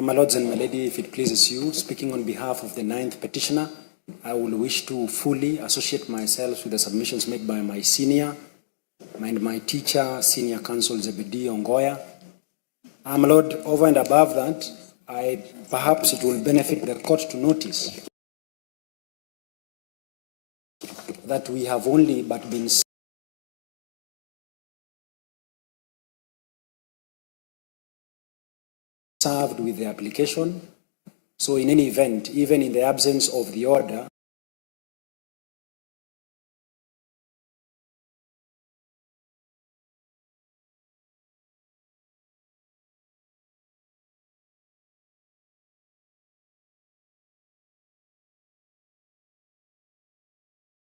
My lords and my lady, if it pleases you, speaking on behalf of the 9th petitioner, I will wish to fully associate myself with the submissions made by my senior and my teacher, Senior Counsel Zebedi Ongoya. My lord, over and above that, perhaps it will benefit the court to notice that we have only but been served with the application. So in any event, even in the absence of the order,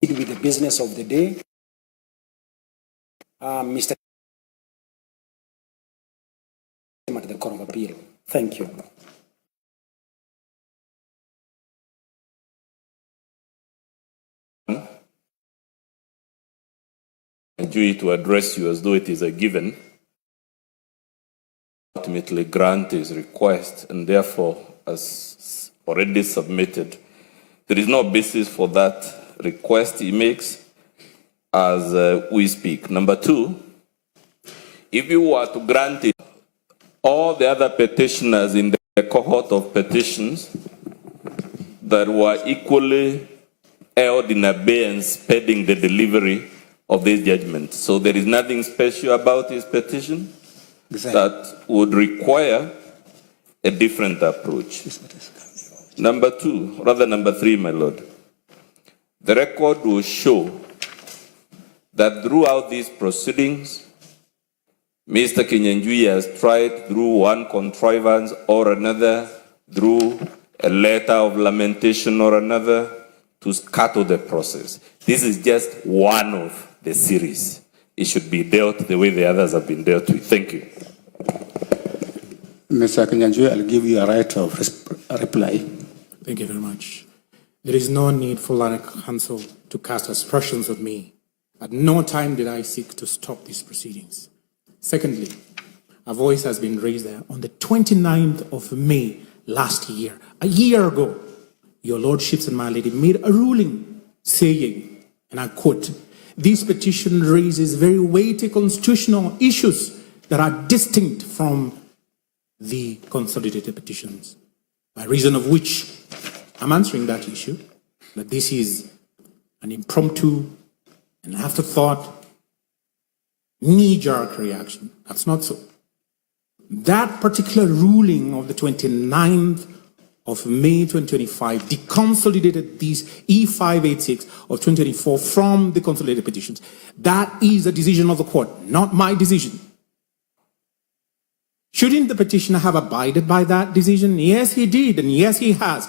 with the business of the day, Mr. at the Court of Appeal. Thank you. Due to address you as though it is a given, ultimately grant his request, and therefore, as already submitted, there is no basis for that request he makes as we speak. Number two, if you were to grant it, all the other petitioners in the cohort of petitions that were equally held in abeyance pending the delivery of this judgment. So there is nothing special about his petition that would require a different approach. Number three, my lord, the record will show that throughout these proceedings, Mr. Kinyanjui has tried through one contrivance or another, through a letter of lamentation or another, to scuttle the process. This is just one of the series. It should be dealt the way the others have been dealt with. Thank you. Mr. Kinyanjui, I'll give you a right of reply. Thank you very much. There is no need for Learned Counsel to cast aspersions on me. At no time did I seek to stop these proceedings. Secondly, a voice has been raised there on the 29th of May last year. A year ago, your lordships and my lady made a ruling saying, and I quote, "This petition raises very weighty constitutional issues that are distinct from the consolidated petitions, by reason of which I'm answering that issue, that this is an impromptu, an afterthought, knee-jerk reaction." That's not so. That particular ruling of the 29th of May 2025 deconsolidated these E586 of 2024 from the consolidated petitions. That is a decision of the court, not my decision. Shouldn't the petitioner have abided by that decision? Yes, he did, and yes, he has.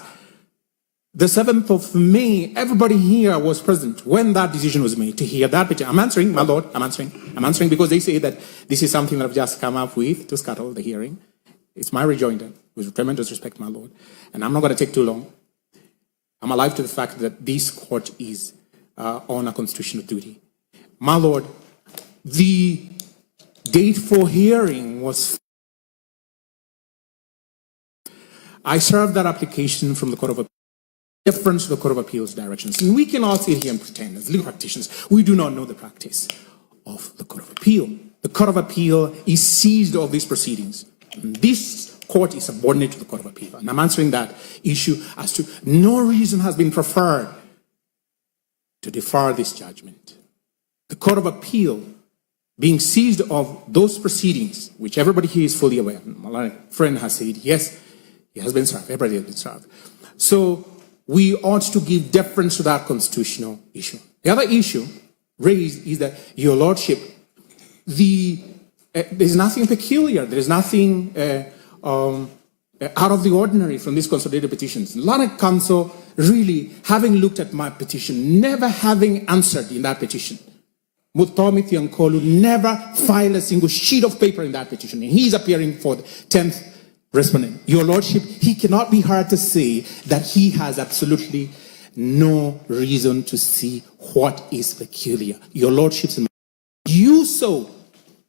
The 7th of May, everybody here was present when that decision was made to hear that petition. I'm answering, my lord, I'm answering because they say that this is something that I've just come up with to scuttle the hearing. It's my rejoinder, with tremendous respect, my lord. And I'm not going to take too long. I'm alive to the fact that this court is on a constitutional duty. My lord, the date for hearing was... I served that application from the Court of Appeal, deference to the Court of Appeal's directions. And we can all sit here and pretend, as legal practitioners, we do not know the practice of the Court of Appeal. The Court of Appeal is seized of these proceedings. And this court is subordinate to the Court of Appeal. And I'm answering that issue as to no reason has been preferred to defer this judgment. The Court of Appeal being seized of those proceedings, which everybody here is fully aware. My friend has said, yes, he has been served. Everybody has been served. So we ought to give deference to that constitutional issue. The other issue raised is that, your lordship, there's nothing peculiar, there's nothing out of the ordinary from these consolidated petitions. Learned Counsel, really, having looked at my petition, never having answered in that petition, Muthui and Kolu never filed a single sheet of paper in that petition, and he's appearing for the 10th respondent. Your lordship, he cannot be heard to say that he has absolutely no reason to see what is peculiar. Your lordships, you saw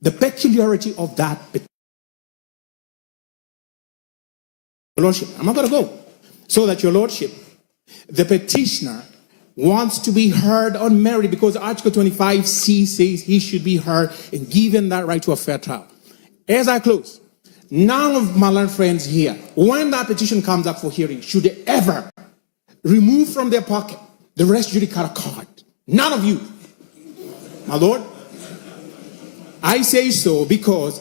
the peculiarity of that petition. Your Lordship, I'm not going to go. So that, Your Lordship, the petitioner wants to be heard on merit because Article 25C says he should be heard and given that right to a fair trial. As I close, none of my learned friends here, when that petition comes up for hearing, should ever remove from their pocket the res judicata card. None of you. My Lord, I say so because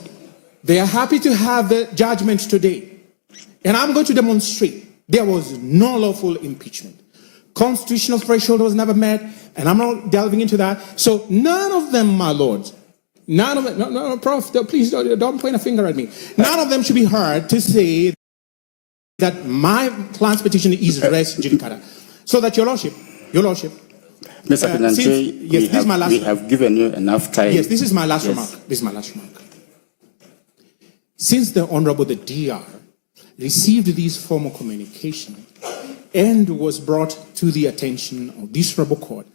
they are happy to have the judgment today. And I'm going to demonstrate there was no lawful impeachment. Constitutional threshold was never met, and I'm not delving into that. So none of them, my lords, none of them, no, Prof, please don't point a finger at me. None of them should be heard to say that my client's petition is res judicata. So that, Your Lordship, Mr. Pinanjay, yes, we have given you enough time. Yes, this is my last remark. This is my last remark. Since the Honorable the DR received these formal communications and was brought to the attention of this honorable court,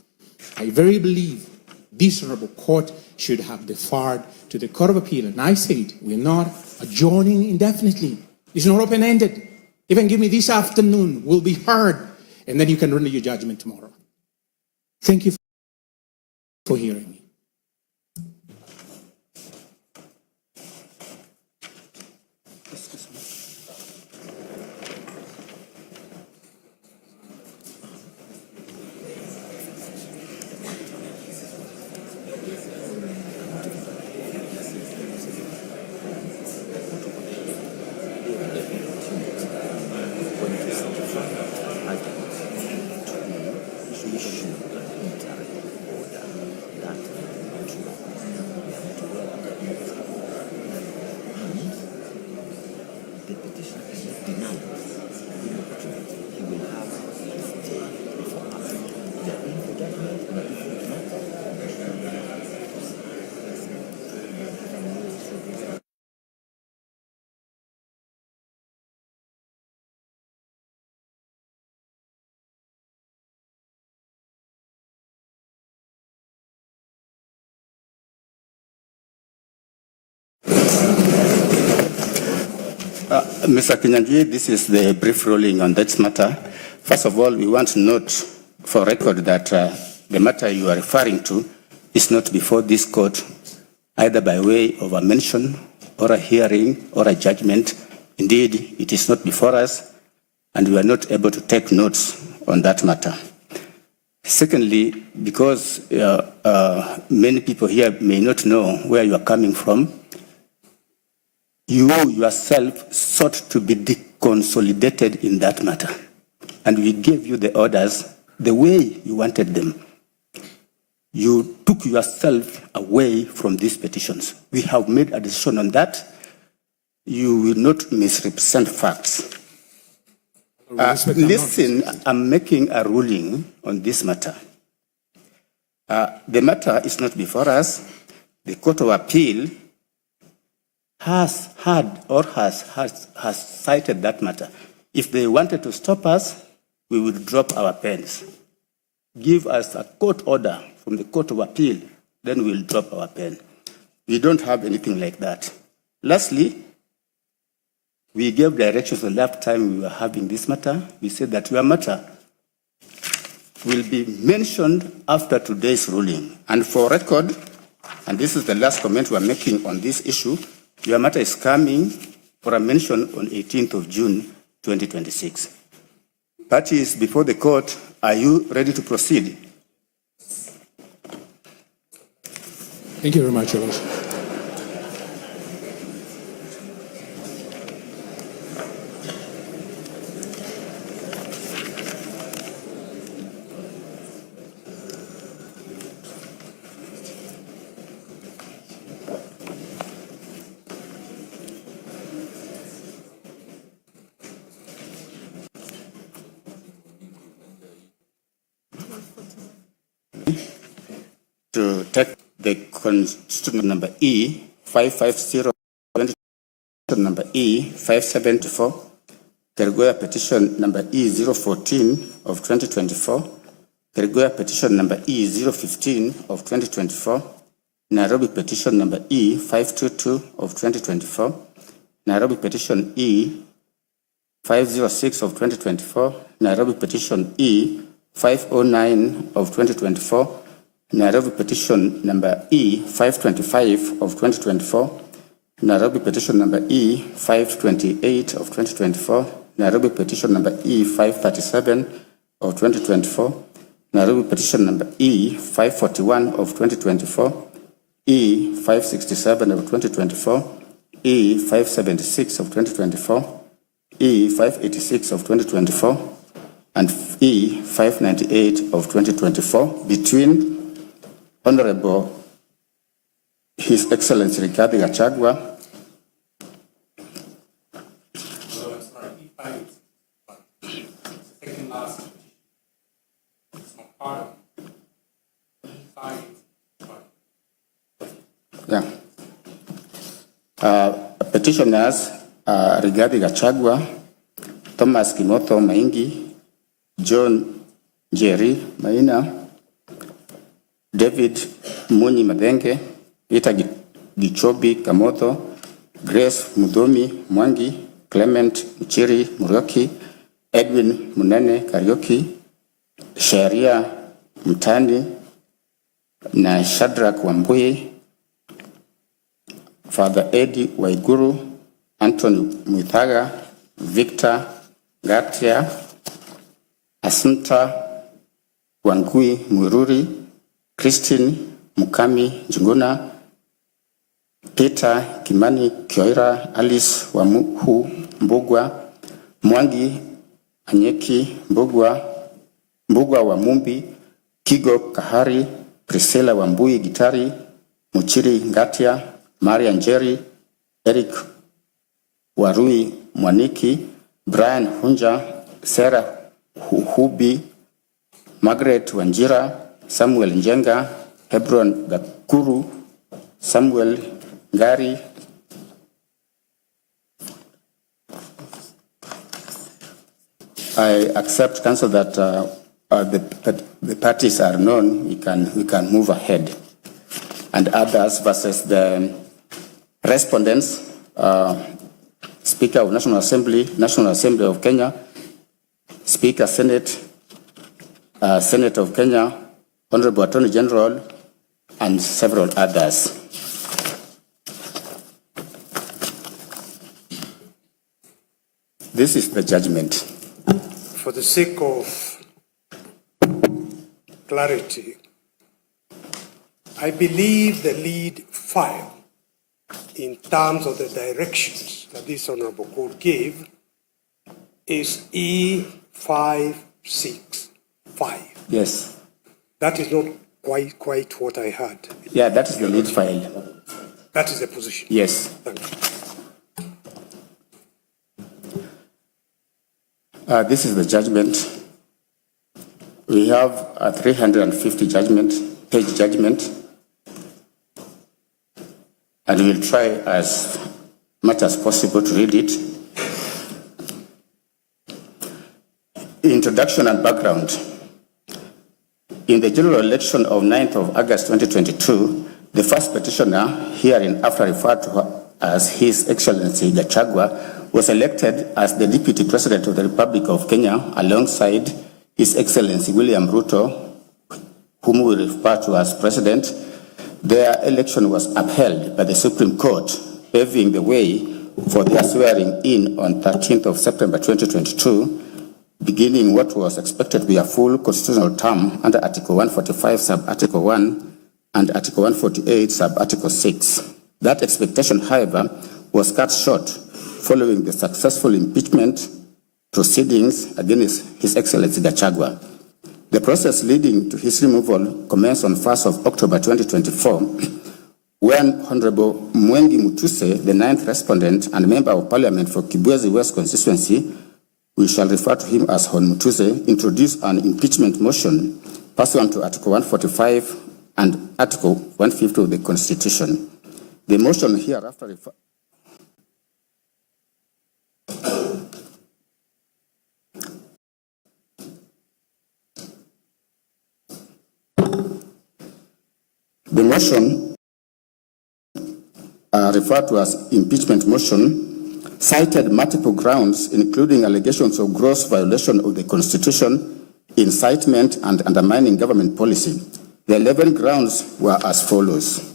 I very believe this honorable court should have deferred to the Court of Appeal. And I said, we're not adjourning indefinitely. It's not open-ended. Even give me this afternoon, we'll be heard, and then you can render your judgment tomorrow. Thank you for hearing me. Mr. Kinyanjui, this is the brief ruling on that matter. First of all, we want to note for record that the matter you are referring to is not before this court, either by way of a mention or a hearing or a judgment. Indeed, it is not before us, and we are not able to take notes on that matter. Secondly, because many people here may not know where you are coming from, you yourself sought to be deconsolidated in that matter. And we gave you the orders the way you wanted them. You took yourself away from these petitions. We have made a decision on that. You will not misrepresent facts. Listen, I'm making a ruling on this matter. The matter is not before us. The Court of Appeal has had or has cited that matter. If they wanted to stop us, we would drop our pens. Give us a court order from the Court of Appeal, then we'll drop our pen. We don't have anything like that. Lastly, we gave directions the last time we were having this matter. We said that your matter will be mentioned after today's ruling. And for record, and this is the last comment we're making on this issue, your matter is coming for a mention on 18th of June, 2026. Parties before the court, are you ready to proceed? Thank you very much, Your Lordship. To take the constitution number E 550, number E 574, Keregoya petition number E 014 of 2024, Keregoya petition number E 015 of 2024, Nairobi petition number E 522 of 2024, Nairobi petition E 506 of 2024, Nairobi Petition E 509 of 2024, Nairobi Petition number E 525 of 2024, Nairobi Petition number E 528 of 2024, Nairobi Petition number E 537 of 2024, Nairobi Petition number E 541 of 2024, E 567 of 2024, E 576 of 2024, E 586 of 2024, and E 598 of 2024 between Honorable His Excellency Rigathi Gachagua petitioners Rigathi Gachagua, Thomas Kimotho Maingi, John Jerry Maina, David Muni Madenge, Peter Gichobi Kamotho, Grace Mudhomi Mwangi, Clement Mchiri Murioki, Edwin Munene Karioki, Sharia Mtani na Shadrack Wambui, Father Eddie Waiguru, Anthony Muithaga, Victor Gatia, Asunta Wangui Mwiruri, Christine Mukami Njuguna, Peter Kimani Kioira, Alice Wamuhu Mbugwa, Mwangi Anyeki Mbugwa wa Mumbi, Kigo Kahari, Priscilla Wambui Gitari, Muchiri Ngatia, Maria Njeri, Eric Warui Mwaniki, Brian Hunja, Sarah Hubi, Margaret Wanjira, Samuel Njenga, Hebron Gakuru, Samuel Ngari, I accept, Council, that the parties are known. We can move ahead. And others versus the respondents, Speaker of National Assembly of Kenya, Speaker Senate of Kenya, Honorable Attorney General, and several others. This is the judgment. For the sake of clarity, I believe the lead file in terms of the directions that this Honorable Court gave is E565. Yes. That is not quite what I heard. Yeah, that is the lead file. That is the position. Yes. Thank you. This is the judgment. We have a 350-page judgment, and we'll try as much as possible to read it. Introduction and background. In the general election of 9th of August 2022, the first petitioner, hereinafter referred to as His Excellency Gachagua, was elected as the Deputy President of the Republic of Kenya alongside His Excellency William Ruto, whom we refer to as President. Their election was upheld by the Supreme Court, paving the way for their swearing in on 13th of September 2022, beginning what was expected to be a full constitutional term under Article 145, Sub-Article 1, and Article 148, Sub-Article 6. That expectation, however, was cut short following the successful impeachment proceedings against His Excellency Gachagua. The process leading to his removal commenced on 1st of October 2024, when Honorable Mwengi Mutuse, the 9th respondent and Member of Parliament for Kibwezi West constituency, we shall refer to him as Hon Mutuse, introduced an impeachment motion pursuant to Article 145 and Article 150 of the Constitution. The motion hereafter The motion referred to as impeachment motion cited multiple grounds, including allegations of gross violation of the Constitution, incitement, and undermining government policy. The 11 grounds were as follows.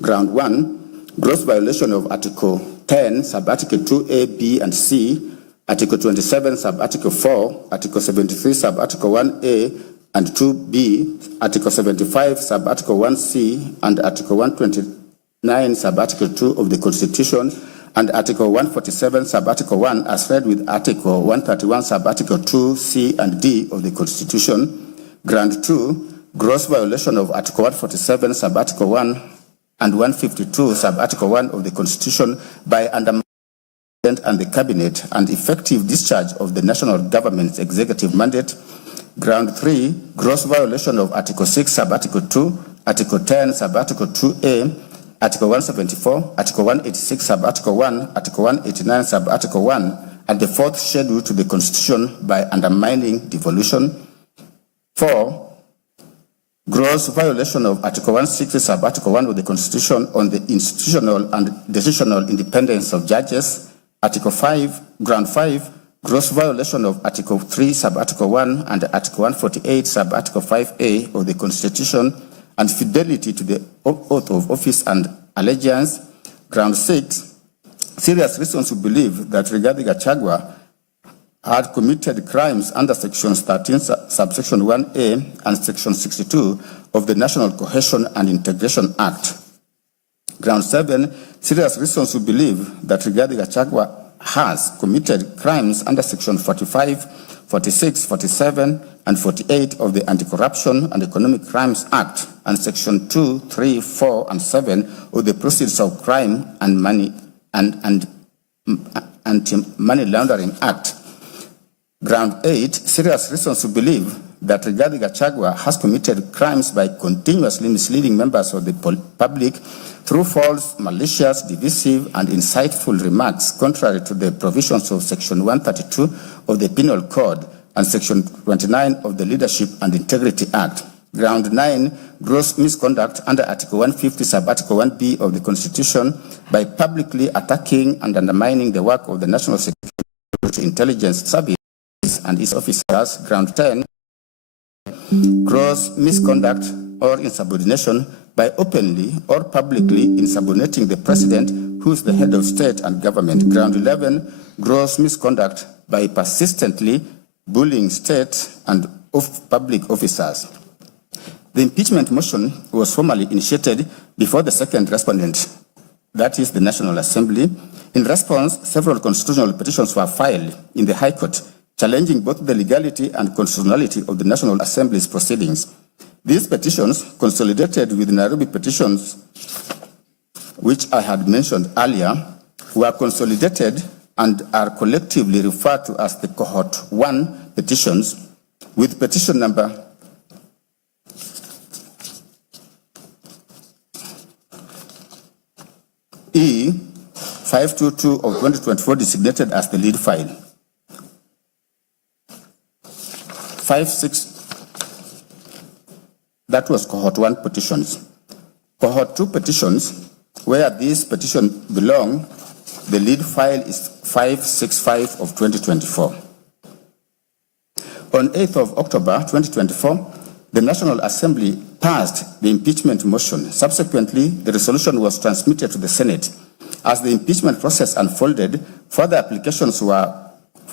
Ground 1, gross violation of Article 10, Sub-Article 2A, B, and C, Article 27, Sub-Article 4, Article 73, Sub-Article 1A and 2B, Article 75, Sub-Article 1C, and Article 129, Sub-Article 2 of the Constitution, and Article 147, Sub-Article 1, as read with Article 131, Sub-Article 2, C, and D of the Constitution. Ground 2, gross violation of Article 147, Sub-Article 1, and 152, Sub-Article 1 of the Constitution by undermining and the Cabinet and effective discharge of the national government's executive mandate. Ground 3, gross violation of Article 6, Sub-Article 2, Article 10, Sub-Article 2A, Article 174, Article 186, Sub-Article 1, Article 189, Sub-Article 1, and the fourth schedule to the Constitution by undermining devolution. 4, gross violation of Article 160, Sub-Article 1 of the Constitution on the institutional and decisional independence of judges. Article 5, Ground 5, gross violation of Article 3, Sub-Article 1 and Article 148, Sub-Article 5A of the Constitution, and fidelity to the oath of office and allegiance. Ground 6, serious reasons to believe that Rigathi Gachagua had committed crimes under Sections 13, Subsection 1A and Section 62 of the National Cohesion and Integration Act. Ground 7, serious reasons to believe that Rigathi Gachagua has committed crimes under Section 45, 46, 47, and 48 of the Anti-Corruption and Economic Crimes Act and Section 2, 3, 4, and 7 of the Proceeds of Crime and Money and Anti-Money Laundering Act. Ground 8, serious reasons to believe that Rigathi Gachagua has committed crimes by continuously misleading members of the public through false, malicious, divisive, and insightful remarks contrary to the provisions of Section 132 of the Penal Code and Section 29 of the Leadership and Integrity Act. Ground 9, gross misconduct under Article 150, Sub-Article 1B of the Constitution by publicly attacking and undermining the work of the National Security Intelligence Service and its officers. Ground 10, gross misconduct or insubordination by openly or publicly insubordinating the President, who is the head of state and government. Ground 11, gross misconduct by persistently bullying state and public officers. The impeachment motion was formally initiated before the second respondent, that is the National Assembly. In response, several constitutional petitions were filed in the High Court, challenging both the legality and constitutionality of the National Assembly's proceedings. These petitions, consolidated with Nairobi petitions, which I had mentioned earlier, were consolidated and are collectively referred to as the Cohort 1 petitions, with petition number E522 of 2024 designated as the lead file. 56, that was Cohort 1 petitions. Cohort 2 petitions, where these petitions belong, the lead file is 565 of 2024. On 8th of October 2024, the National Assembly passed the impeachment motion. Subsequently, the resolution was transmitted to the Senate. As the impeachment process unfolded, further applications were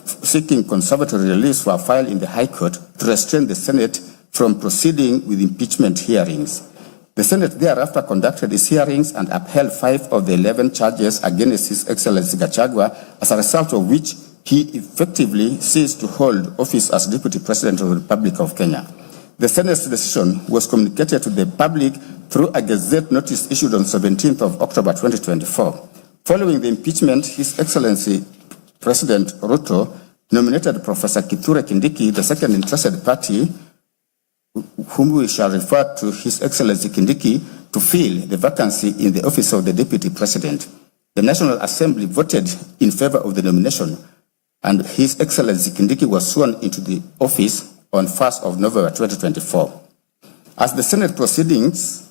seeking conservatory release were filed in the High Court to restrain the Senate from proceeding with impeachment hearings. The Senate thereafter conducted its hearings and upheld 5 of the 11 charges against His Excellency Gachagua, as a result of which he effectively ceased to hold office as Deputy President of the Republic of Kenya. The Senate's decision was communicated to the public through a Gazette notice issued on 17th of October 2024. Following the impeachment, His Excellency President Ruto nominated Professor Kithure Kindiki, the second interested party, whom we shall refer to His Excellency Kindiki, to fill the vacancy in the office of the Deputy President. The National Assembly voted in favor of the nomination, and His Excellency Kindiki was sworn into the office on 1st of November 2024. As the Senate proceedings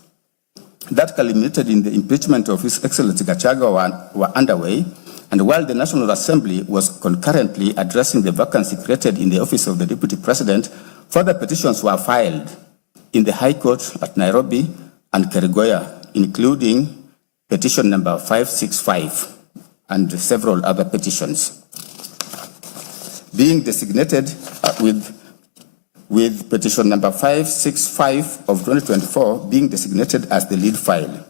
that culminated in the impeachment of His Excellency Gachagua were underway, And while the National Assembly was concurrently addressing the vacancy created in the office of the Deputy President, further petitions were filed in the High Court at Nairobi and Kerugoya, including petition number 565 and several other petitions. Being designated with petition number 565 of 2024 being designated as the lead file.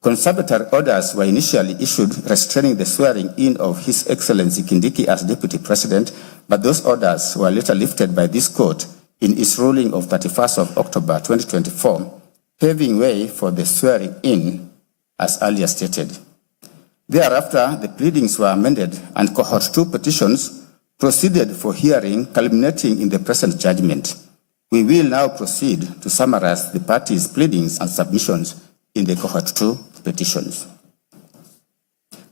Conservatory orders were initially issued restraining the swearing in of His Excellency Kindiki as Deputy President, but those orders were later lifted by this court in its ruling of 31st of October 2024, paving way for the swearing in as earlier stated. Thereafter, the pleadings were amended and cohort 2 petitions proceeded for hearing, culminating in the present judgment. We will now proceed to summarize the parties' pleadings and submissions in the cohort 2 petitions.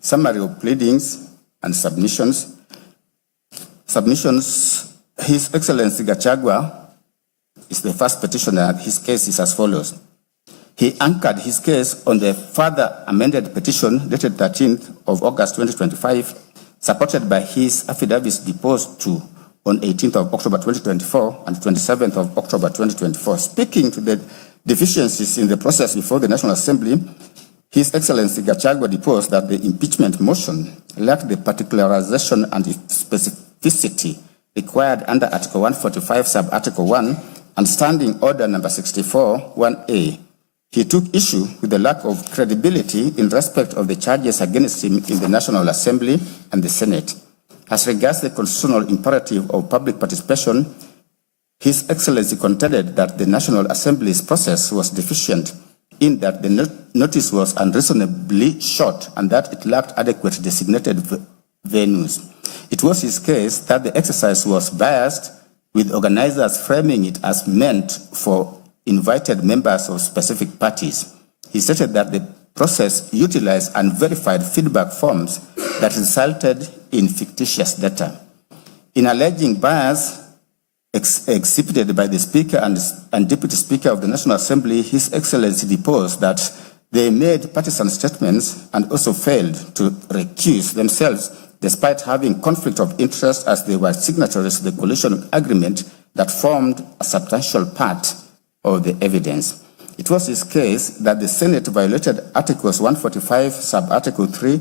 Summary of pleadings and submissions. His Excellency Gachagua is the first petitioner. His case is as follows. He anchored his case on the further amended petition dated 13th of August 2025, supported by his affidavits deposed to on 18th of October 2024 and 27th of October 2024. Speaking to the deficiencies in the process before the National Assembly, His Excellency Gachagua deposed that the impeachment motion lacked the particularization and specificity required under Article 145, Sub-Article 1, and Standing Order Number 64, 1A. He took issue with the lack of credibility in respect of the charges against him in the National Assembly and the Senate. As regards the constitutional imperative of public participation, His Excellency contended that the National Assembly's process was deficient in that the notice was unreasonably short and that it lacked adequate designated venues. It was his case that the exercise was biased, with organizers framing it as meant for invited members of specific parties. He stated that the process utilized unverified feedback forms that resulted in fictitious data. In alleging bias exhibited by the Speaker and Deputy Speaker of the National Assembly, His Excellency deposed that they made partisan statements and also failed to recuse themselves despite having conflict of interest as they were signatories to the coalition agreement that formed a substantial part of the evidence. It was his case that the Senate violated Articles 145, Sub-Article 3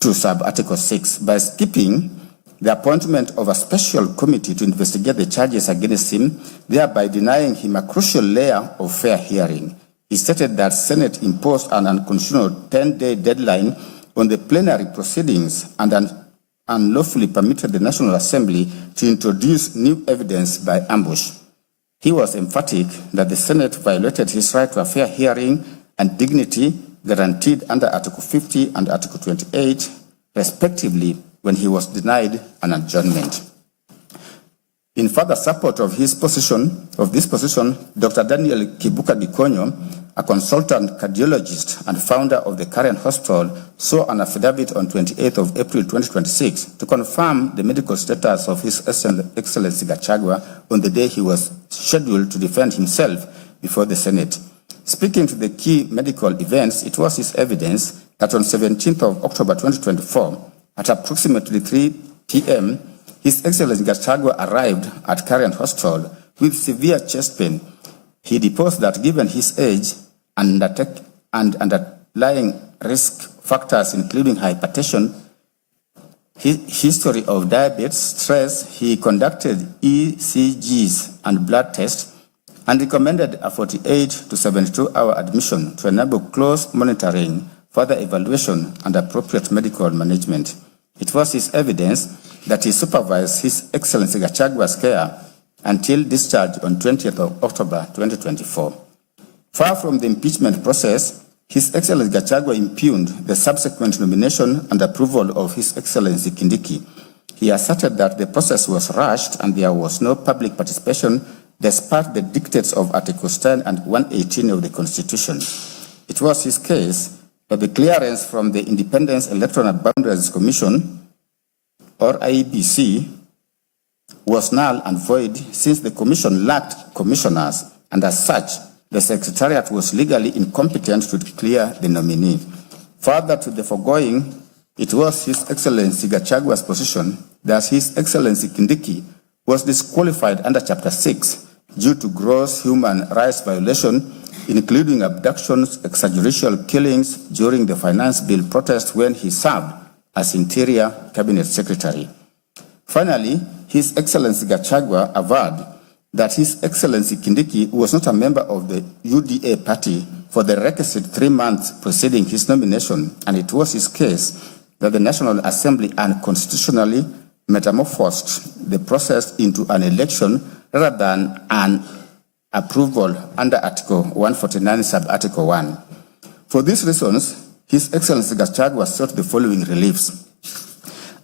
to Sub-Article 6 by skipping the appointment of a special committee to investigate the charges against him, thereby denying him a crucial layer of fair hearing. He stated that Senate imposed an unconstitutional 10-day deadline on the plenary proceedings and unlawfully permitted the National Assembly to introduce new evidence by ambush. He was emphatic that the Senate violated his right to a fair hearing and dignity guaranteed under Article 50 and Article 28, respectively, when he was denied an adjournment. In further support of this position, Dr. Daniel Kibuka Gikonyo, a consultant cardiologist and founder of the current hospital, saw an affidavit on 28th of April 2026 to confirm the medical status of His Excellency Gachagua on the day he was scheduled to defend himself before the Senate. Speaking to the key medical events, it was his evidence that on 17th of October 2024, at approximately 3 p.m., His Excellency Gachagua arrived at current hospital with severe chest pain. He deposed that given his age and underlying risk factors including hypertension, history of diabetes, stress, he conducted ECGs and blood tests and recommended a 48 to 72-hour admission to enable close monitoring, further evaluation, and appropriate medical management. It was his evidence that he supervised His Excellency Gachagua's care until discharge on 20th of October 2024. Far from the impeachment process, His Excellency Gachagua impugned the subsequent nomination and approval of His Excellency Kindiki. He asserted that the process was rushed and there was no public participation despite the dictates of Articles 10 and 118 of the Constitution. It was his case that the clearance from the Independent Electoral Boundaries Commission, or IEBC, was null and void since the commission lacked commissioners, and as such, the Secretariat was legally incompetent to declare the nominee. Further to the foregoing, It was His Excellency Gachagua's position that His Excellency Kindiki was disqualified under Chapter 6 due to gross human rights violation, including abductions, extrajudicial killings during the Finance Bill protest when he served as Interior Cabinet Secretary. Finally, His Excellency Gachagua averred that His Excellency Kindiki was not a member of the UDA party for the requisite 3 months preceding his nomination, and it was his case that the National Assembly unconstitutionally metamorphosed the process into an election rather than an approval under Article 149, Sub-Article 1. For these reasons, His Excellency Gachagua sought the following reliefs: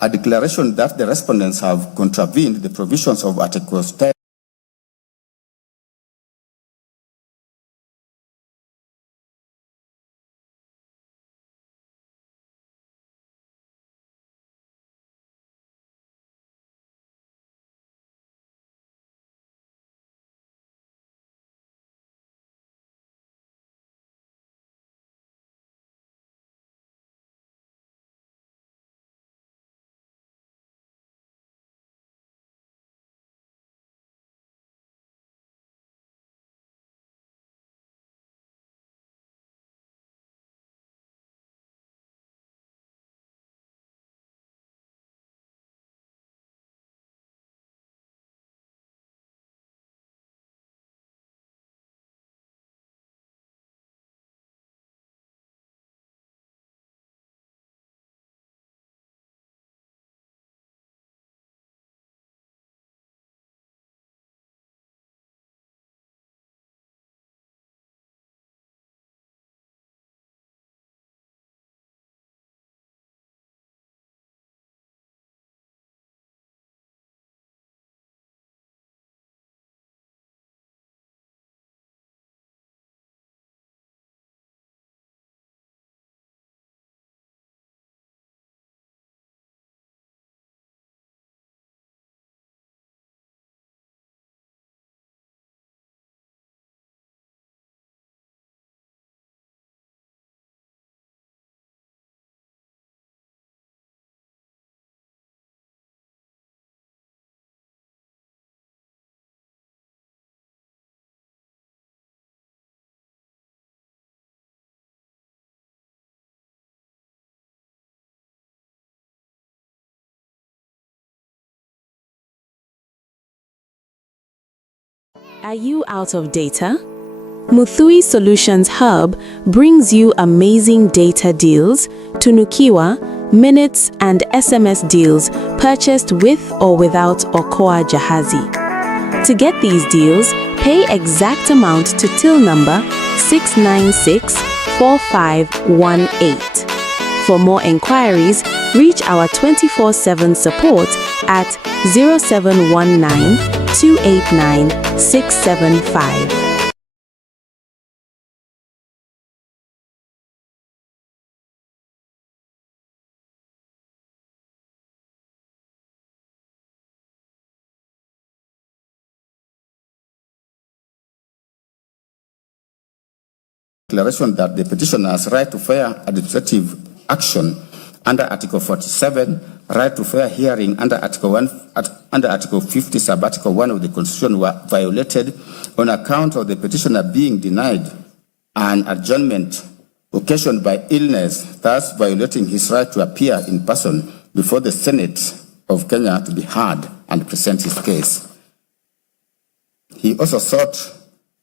a declaration that the respondents have contravened the provisions of Articles 10. Are you out of data? Muthui Solutions Hub brings you amazing data deals, tunukiwa, minutes and SMS deals purchased with or without Okoa Jahazi. To get these deals, pay exact amount to till number 6964518. For more inquiries, reach our 24/7 support at 0719 289 675. Declaration that the petitioner has right to fair administrative action under Article 47, right to fair hearing under Article 50, Sub-Article 1 of the Constitution were violated on account of the petitioner being denied an adjournment occasioned by illness, thus violating his right to appear in person before the Senate of Kenya to be heard and present his case. He also sought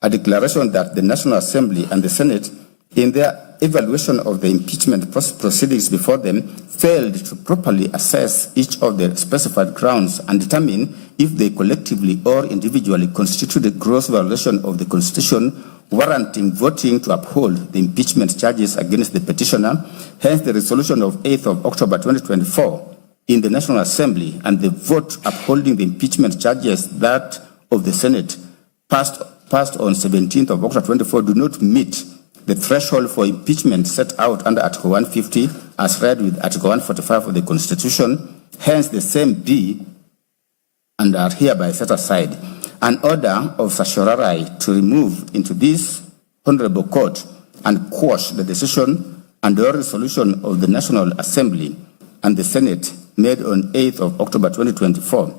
a declaration that the National Assembly and the Senate, in their evaluation of the impeachment proceedings before them, failed to properly assess each of the specified grounds and determine if they collectively or individually constitute a gross violation of the Constitution, warranting voting to uphold the impeachment charges against the petitioner. Hence, the resolution of 8th of October 2024 in the National Assembly and the vote upholding the impeachment charges that of the Senate passed on 17th of October 24 do not meet the threshold for impeachment set out under Article 150 as read with Article 145 of the Constitution. Hence, the same be and are hereby set aside. An order of certiorari to remove into this Honorable Court and quash the decision and or resolution of the National Assembly and the Senate made on 8th of October 2024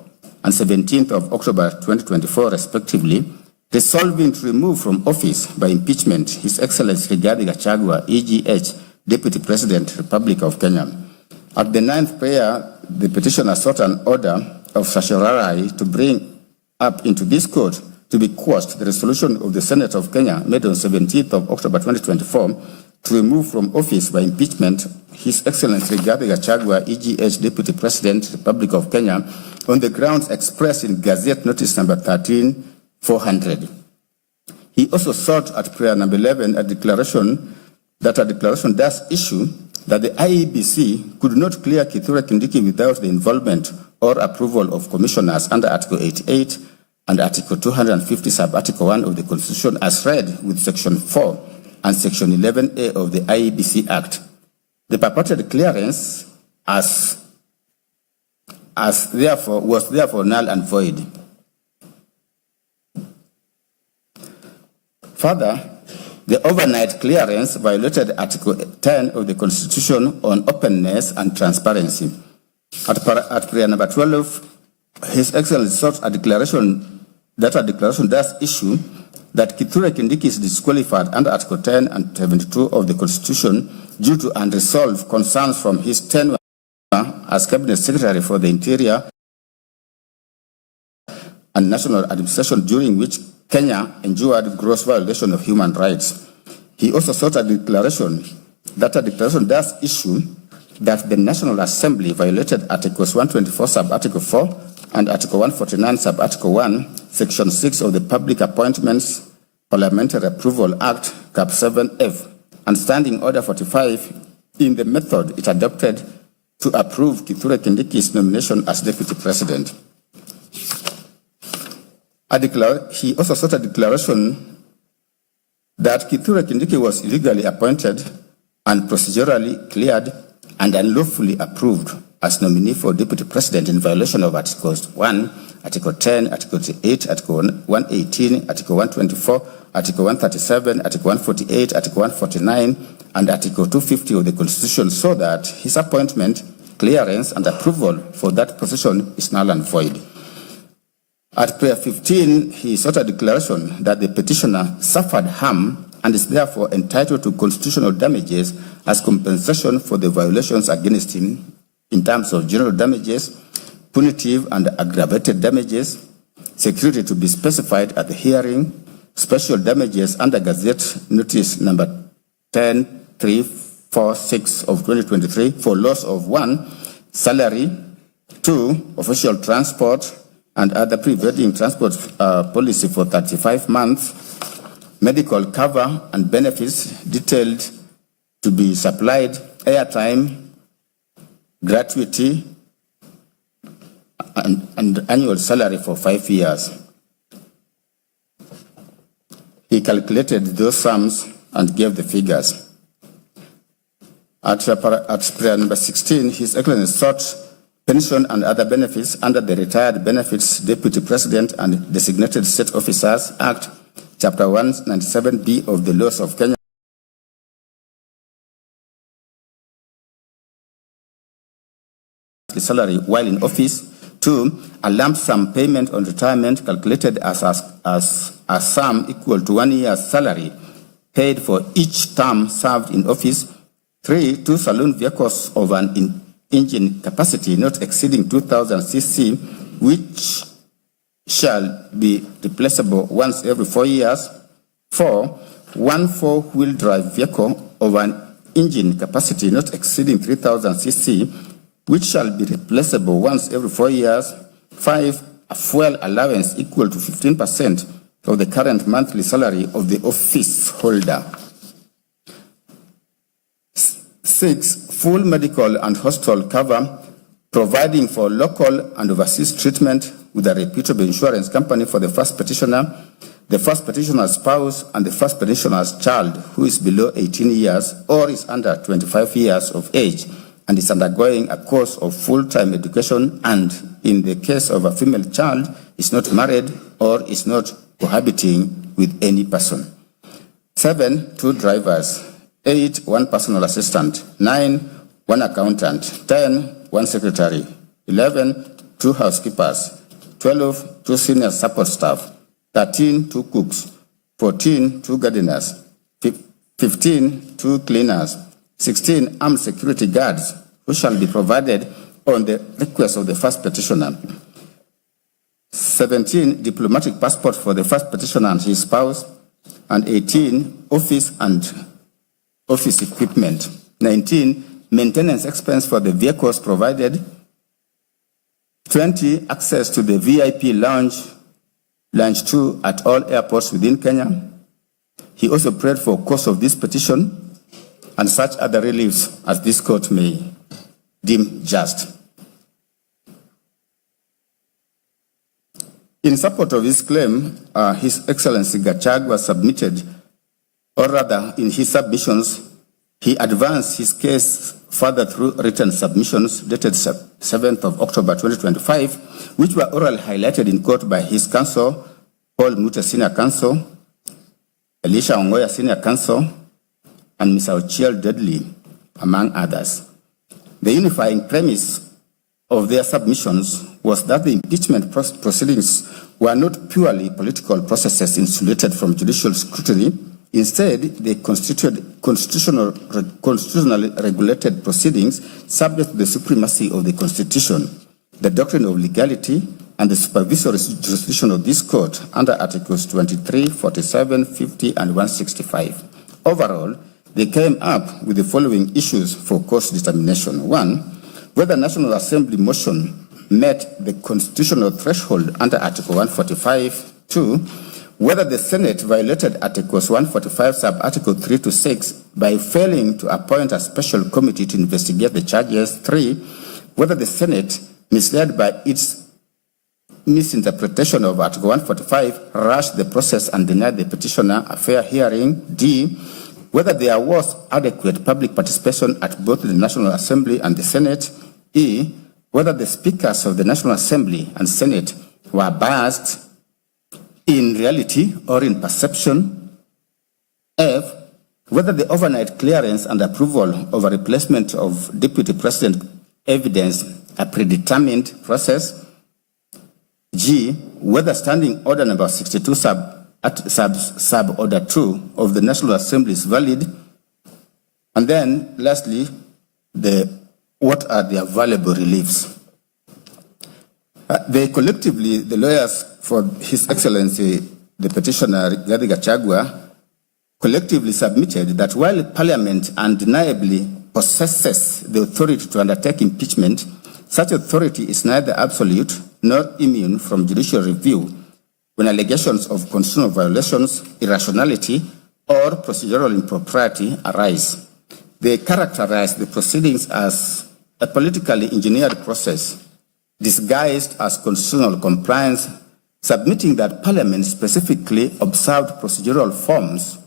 and 17th of October 2024, respectively, resolving to remove from office by impeachment His Excellency Rigathi Gachagua, EGH, Deputy President, Republic of Kenya. At the ninth prayer, the petitioner sought an order of certiorari to bring up into this court to be quashed the resolution of the Senate of Kenya made on 17th of October 2024 to remove from office by impeachment His Excellency Rigathi Gachagua, EGH, Deputy President, Republic of Kenya, on the grounds expressed in Gazette Notice number 13/400. He also sought at prayer number 11 a declaration does issue that the IEBC could not clear Kithure Kindiki without the involvement or approval of commissioners under Article 88 and Article 250, Sub-Article 1 of the Constitution as read with Section 4 and Section 11A of the IEBC Act. The purported clearance was therefore null and void. Further, the overnight clearance violated Article 10 of the Constitution on openness and transparency. At prayer number 12, His Excellency sought a declaration does issue that Kithure Kindiki is disqualified under Article 10 and 72 of the Constitution due to unresolved concerns from his tenure as Cabinet Secretary for the Interior and National Administration, during which Kenya endured gross violation of human rights. He also sought a declaration does issue that the National Assembly violated Articles 124 Sub-Article 4 and Article 149 Sub-Article 1, Section 6 of the Public Appointments Parliamentary Approval Act, Cap 7F, and Standing Order 45 in the method it adopted to approve Kithure Kindiki's nomination as Deputy President. He also sought a declaration that Kithure Kindiki was illegally appointed and procedurally cleared and unlawfully approved as nominee for Deputy President in violation of Articles 1, Article 10, Article 8, Article 118, Article 124, Article 137, Article 148, Article 149, and Article 250 of the Constitution, so that his appointment, clearance, and approval for that position is null and void. At prayer 15, he sought a declaration that the petitioner suffered harm and is therefore entitled to constitutional damages as compensation for the violations against him in terms of general damages, punitive and aggravated damages, security to be specified at the hearing, special damages under Gazette Notice number 10346 of 2023 for loss of 1, salary, 2, official transport and other prevailing transport policy for 35 months, medical cover and benefits detailed to be supplied, airtime, gratuity, and annual salary for 5 years. He calculated those sums and gave the figures. At prayer number 16, His Excellency sought pension and other benefits under the Retired Benefits Deputy President and Designated State Officers Act, Chapter 197B of the Laws of Kenya. The salary while in office. 2, a lump sum payment on retirement calculated as a sum equal to 1 year's salary paid for each term served in office. 3, 2 saloon vehicles of an engine capacity not exceeding 2,000 cc, which shall be replaceable once every 4 years. 4, 1 4-wheel drive vehicle of an engine capacity not exceeding 3,000 cc, which shall be replaceable once every 4 years. 5, a fuel allowance equal to 15% of the current monthly salary of the office holder. 6, full medical and hospital cover, providing for local and overseas treatment with a reputable insurance company for the first petitioner, the first petitioner's spouse, and the first petitioner's child who is below 18 years or is under 25 years of age and is undergoing a course of full-time education, and in the case of a female child, is not married or is not cohabiting with any person. 7, 2 drivers. 8, 1 personal assistant. 9, 1 accountant. 10, 1 secretary. 11, 2 housekeepers. 12, 2 senior support staff. 13, 2 cooks. 14, 2 gardeners. 15, 2 cleaners. 16, armed security guards, who shall be provided on the request of the first petitioner. 17, diplomatic passport for the first petitioner and his spouse. And 18, office and office equipment. 19, maintenance expense for the vehicles provided. 20, access to the VIP lounge 2 at all airports within Kenya. He also prayed for cost of this petition and such other reliefs as this court may deem just. In support of his claim, His Excellency Gachagua submitted, or rather in his submissions, he advanced his case further through written submissions dated 7th of October 2025, which were orally highlighted in court by his counsel, Paul Muthui Senior Counsel, Elisha Ongoya Senior Counsel, and Mr. Ochiel Dudley, among others. The unifying premise of their submissions was that the impeachment proceedings were not purely political processes insulated from judicial scrutiny. Instead, they constituted constitutionally regulated proceedings subject to the supremacy of the Constitution, the doctrine of legality, and the supervisory jurisdiction of this court under Articles 23, 47, 50, and 165. Overall, they came up with the following issues for court's determination. 1, whether National Assembly motion met the constitutional threshold under Article 145. 2, whether the Senate violated Articles 145, sub-Article 3 to 6 by failing to appoint a special committee to investigate the charges. 3, whether the Senate, misled by its misinterpretation of Article 145, rushed the process and denied the petitioner a fair hearing. D, whether there was adequate public participation at both the National Assembly and the Senate. E, whether the speakers of the National Assembly and Senate were biased in reality or in perception. F, whether the overnight clearance and approval of a replacement of Deputy President evidence a predetermined process. G, whether Standing Order number 62 sub order 2 of the National Assembly is valid. And then lastly, what are the available reliefs? The lawyers for His Excellency, the petitioner Rigathi Gachagua, collectively submitted that while Parliament undeniably possesses the authority to undertake impeachment, such authority is neither absolute nor immune from judicial review when allegations of constitutional violations, irrationality, or procedural impropriety arise. They characterize the proceedings as a politically engineered process disguised as constitutional compliance, submitting that Parliament specifically observed procedural forms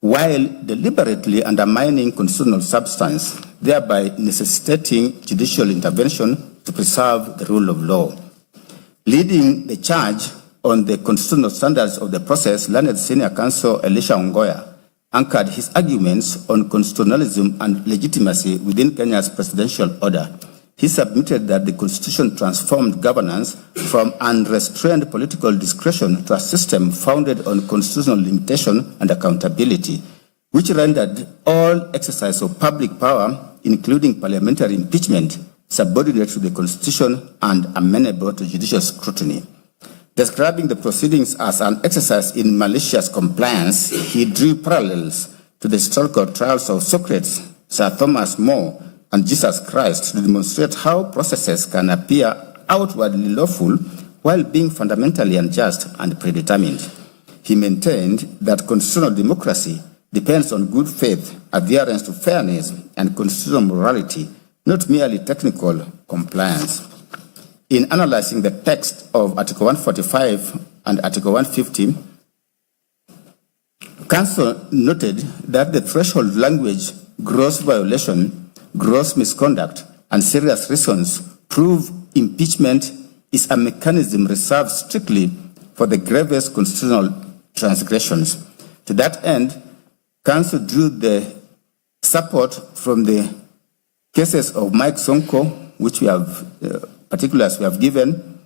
while deliberately undermining constitutional substance, thereby necessitating judicial intervention to preserve the rule of law. Leading the charge on the constitutional standards of the process, learned Senior Counsel Elisha Ongoya anchored his arguments on constitutionalism and legitimacy within Kenya's presidential order. He submitted that the Constitution transformed governance from unrestrained political discretion to a system founded on constitutional limitation and accountability, which rendered all exercise of public power, including parliamentary impeachment, subordinate to the Constitution and amenable to judicial scrutiny. Describing the proceedings as an exercise in malicious compliance, he drew parallels to the historical trials of Socrates, Sir Thomas More, and Jesus Christ to demonstrate how processes can appear outwardly lawful while being fundamentally unjust and predetermined. He maintained that constitutional democracy depends on good faith, adherence to fairness, and constitutional morality, not merely technical compliance. In analyzing the text of Article 145 and Article 150, Counsel noted that the threshold language, gross violation, gross misconduct, and serious reasons prove impeachment is a mechanism reserved strictly for the gravest constitutional transgressions. To that end, Counsel drew the support from the cases of Mike Sonko, which we have, particulars we have given,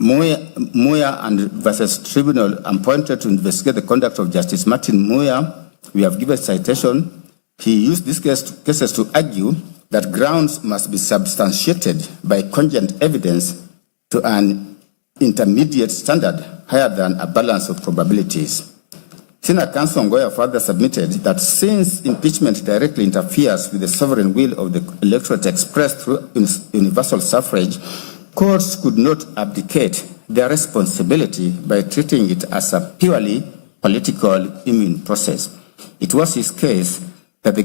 Muya and versus Tribunal appointed to investigate the conduct of Justice Martin Muya, we have given citation. He used these cases to argue that grounds must be substantiated by cogent evidence to an intermediate standard higher than a balance of probabilities. Senior Counsel Ngoya further submitted that since impeachment directly interferes with the sovereign will of the electorate expressed through universal suffrage, courts could not abdicate their responsibility by treating it as a purely political immune process. It was his case that the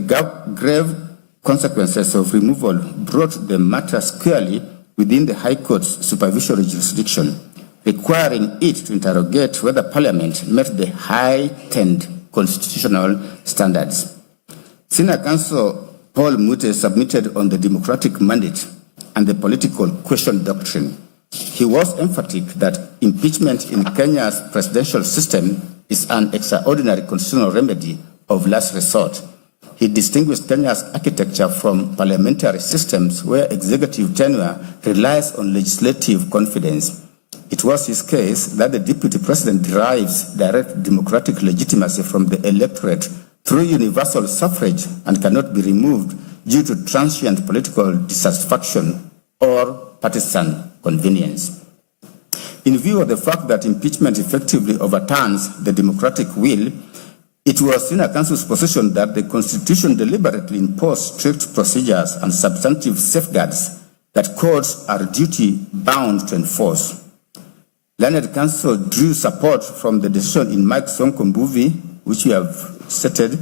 grave consequences of removal brought the matter squarely within the High Court's supervisory jurisdiction, requiring it to interrogate whether Parliament met the heightened constitutional standards. Senior Counsel Paul Muthui submitted on the democratic mandate and the political question doctrine. He was emphatic that impeachment in Kenya's presidential system is an extraordinary constitutional remedy of last resort. He distinguished Kenya's architecture from parliamentary systems where executive tenure relies on legislative confidence. It was his case that the deputy president derives direct democratic legitimacy from the electorate through universal suffrage and cannot be removed due to transient political dissatisfaction or partisan convenience. In view of the fact that impeachment effectively overturns the democratic will, it was Senior Counsel's position that the Constitution deliberately imposed strict procedures and substantive safeguards that courts are duty-bound to enforce. Learned Counsel drew support from the decision in Mike Sonko Mbuvi, which we have stated,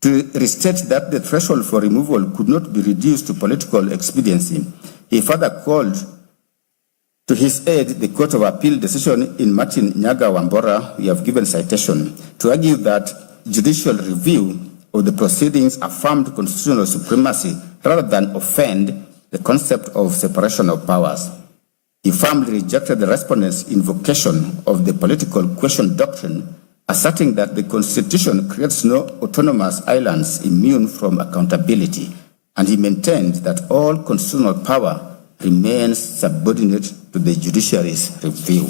to restate that the threshold for removal could not be reduced to political expediency. He further called to his aid the Court of Appeal decision in Martin Nyaga Wambora, we have given citation, to argue that judicial review of the proceedings affirmed constitutional supremacy rather than offend the concept of separation of powers. He firmly rejected the respondent's invocation of the political question doctrine, asserting that the Constitution creates no autonomous islands immune from accountability, and he maintained that all constitutional power remains subordinate to the judiciary's review.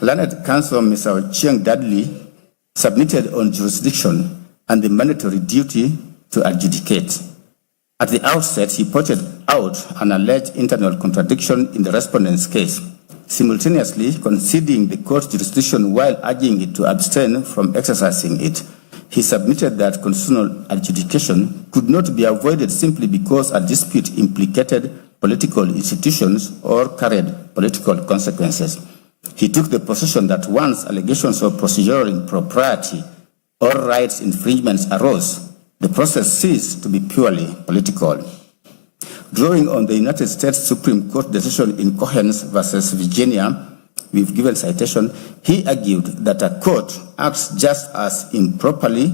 Learned Counsel Mr. Ochieng Dudley submitted on jurisdiction and the mandatory duty to adjudicate. At the outset, he pointed out an alleged internal contradiction in the respondent's case, simultaneously conceding the court's jurisdiction while urging it to abstain from exercising it. He submitted that constitutional adjudication could not be avoided simply because a dispute implicated political institutions or carried political consequences. He took the position that once allegations of procedural impropriety or rights infringements arose, the process ceased to be purely political. Drawing on the United States Supreme Court decision in Cohens versus Virginia, we've given citation, he argued that a court acts just as improperly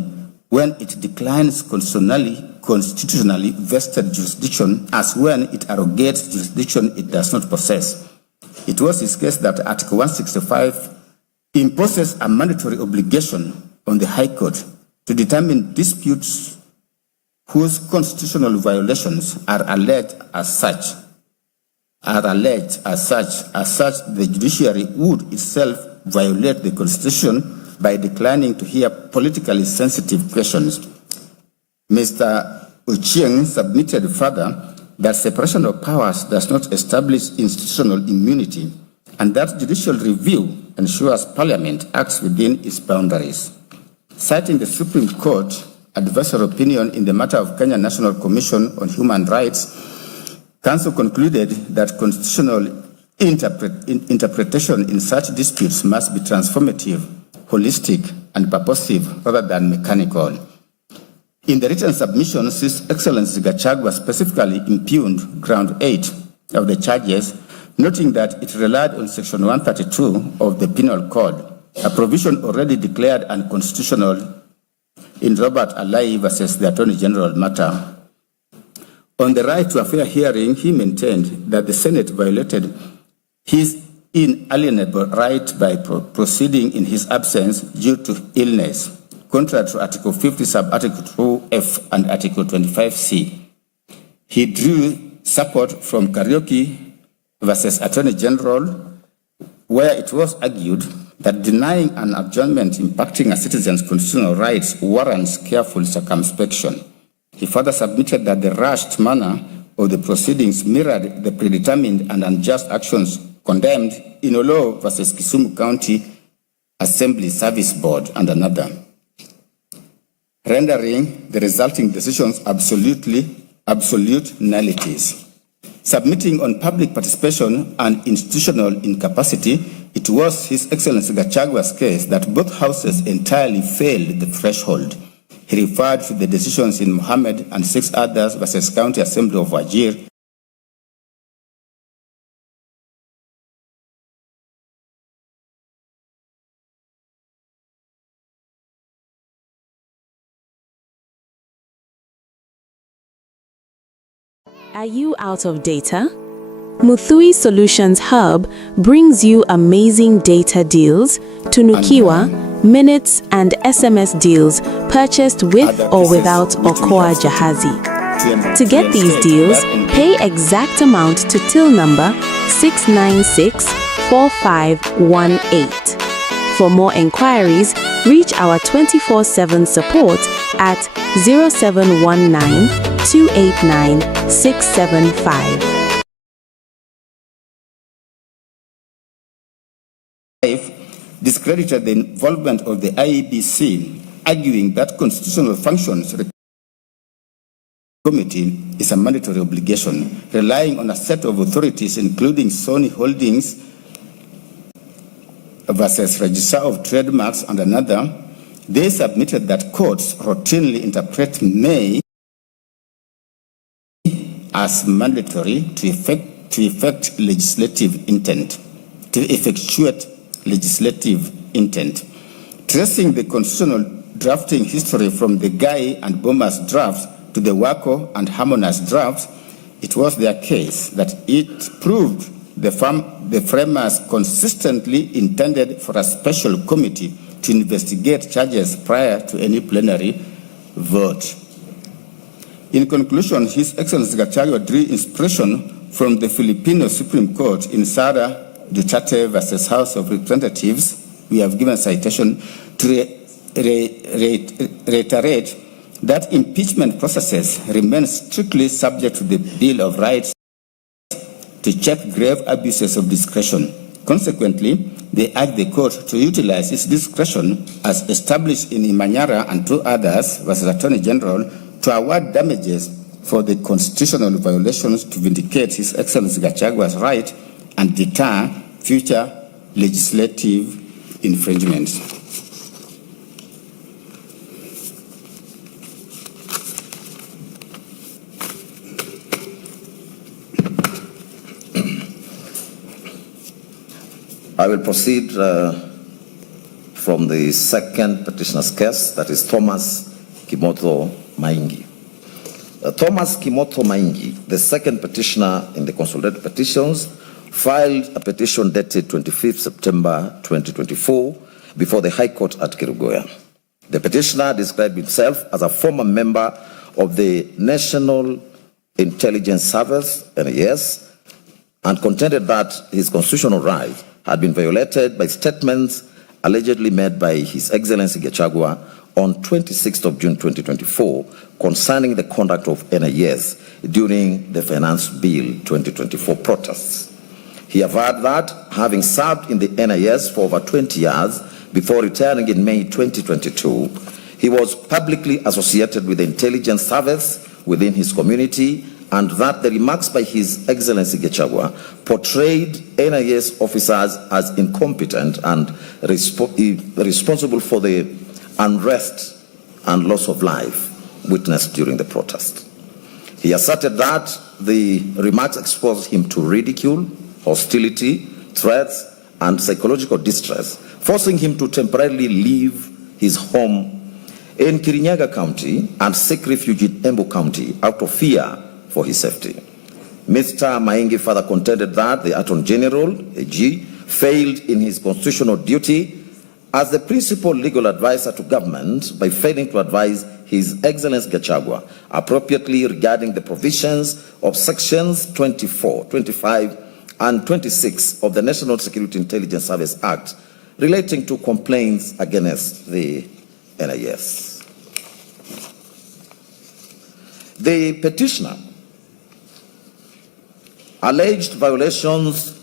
when it declines constitutionally vested jurisdiction as when it arrogates jurisdiction it does not possess. It was his case that Article 165 imposes a mandatory obligation on the High Court to determine disputes whose constitutional violations are alleged as such. The judiciary would itself violate the Constitution by declining to hear politically sensitive questions. Mr. Ochieng submitted further that separation of powers does not establish institutional immunity and that judicial review ensures Parliament acts within its boundaries. Citing the Supreme Court advisory opinion in the matter of Kenya National Commission on Human Rights, Counsel concluded that constitutional interpretation in such disputes must be transformative, holistic, and purposive rather than mechanical. In the written submission, His Excellency Gachagua specifically impugned ground 8 of the charges, noting that it relied on Section 132 of the Penal Code, a provision already declared unconstitutional in Robert Alai versus the Attorney General matter. On the right to a fair hearing, he maintained that the Senate violated his inalienable right by proceeding in his absence due to illness, contrary to Article 50, Sub-Article 2F and Article 25C. He drew support from Karaoke versus Attorney General, where it was argued that denying an adjournment impacting a citizen's constitutional rights warrants careful circumspection. He further submitted that the rushed manner of the proceedings mirrored the predetermined and unjust actions condemned in Olo versus Kisumu County Assembly Service Board and another, rendering the resulting decisions absolute nullities. Submitting on public participation and institutional incapacity, it was His Excellency Gachagua's case that both houses entirely failed the threshold. He referred to the decisions in Mohammed and 6 others versus County Assembly of Wajir. Are you out of data? Muthui Solutions Hub brings you amazing data deals to Nukiwa, minutes and SMS deals purchased with or without Okoa Jahazi. To get these deals, pay exact amount to till number 6964518. For more enquiries, reach our 24/7 support at 0719 289 675. Discredited the involvement of the IEBC, arguing that constitutional functions committee is a mandatory obligation, relying on a set of authorities including Sony Holdings versus Registrar of Trademarks and another. They submitted that courts routinely interpret may as mandatory to effect legislative intent, to effectuate legislative intent. Tracing the constitutional drafting history from the Guy and Bomas drafts to the Wako and Harmonas drafts, it was their case that it proved the framers consistently intended for a special committee to investigate charges prior to any plenary vote. In conclusion, His Excellency Gachagua drew inspiration from the Filipino Supreme Court in Sara Duterte versus House of Representatives. We have given citation to reiterate that impeachment processes remain strictly subject to the Bill of Rights to check grave abuses of discretion. Consequently, they urge the court to utilize its discretion as established in Imanyara and 2 others versus Attorney General to award damages for the constitutional violations to vindicate His Excellency Gachagua's right and deter future legislative infringements. I will proceed from the second petitioner's case, that is Thomas Kimoto Maingi. Thomas Kimoto Maingi, the second petitioner in the consolidated petitions, filed a petition dated 25th September 2024 before the High Court at Kerugoya. The petitioner described himself as a former member of the National Intelligence Service, NIS, and contended that his constitutional rights had been violated by statements allegedly made by His Excellency Gachagua on 26th of June 2024 concerning the conduct of NIS during the Finance Bill 2024 protests. He averred that, having served in the NIS for over 20 years before retiring in May 2022, he was publicly associated with the intelligence service within his community, and that the remarks by His Excellency Gachagua portrayed NIS officers as incompetent and responsible for the unrest and loss of life witnessed during the protest. He asserted that the remarks exposed him to ridicule, hostility, threats, and psychological distress, forcing him to temporarily leave his home in Kirinyaga County and seek refuge in Embu County out of fear for his safety. Mr. Maingi further contended that the Attorney General, AG, failed in his constitutional duty as the principal legal advisor to government by failing to advise His Excellency Gachagua appropriately regarding the provisions of sections 24, 25, and 26 of the National Security Intelligence Service Act relating to complaints against the NIS. The petitioner alleged violations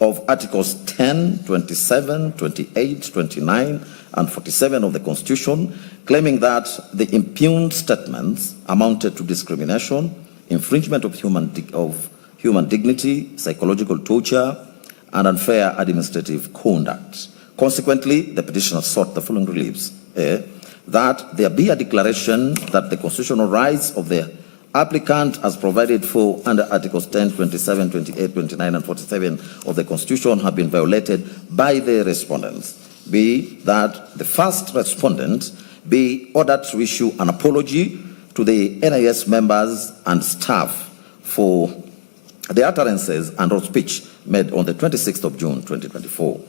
of Articles 10, 27, 28, 29, and 47 of the Constitution, claiming that the impugned statements amounted to discrimination, infringement of human dignity, psychological torture, and unfair administrative conduct. Consequently, the petitioner sought the following reliefs: that there be a declaration that the constitutional rights of the applicant as provided for under Articles 10, 27, 28, 29, and 47 of the Constitution have been violated by the respondents. B, that the first respondent be ordered to issue an apology to the NIS members and staff for the utterances and or speech made on the 26th of June, 2024.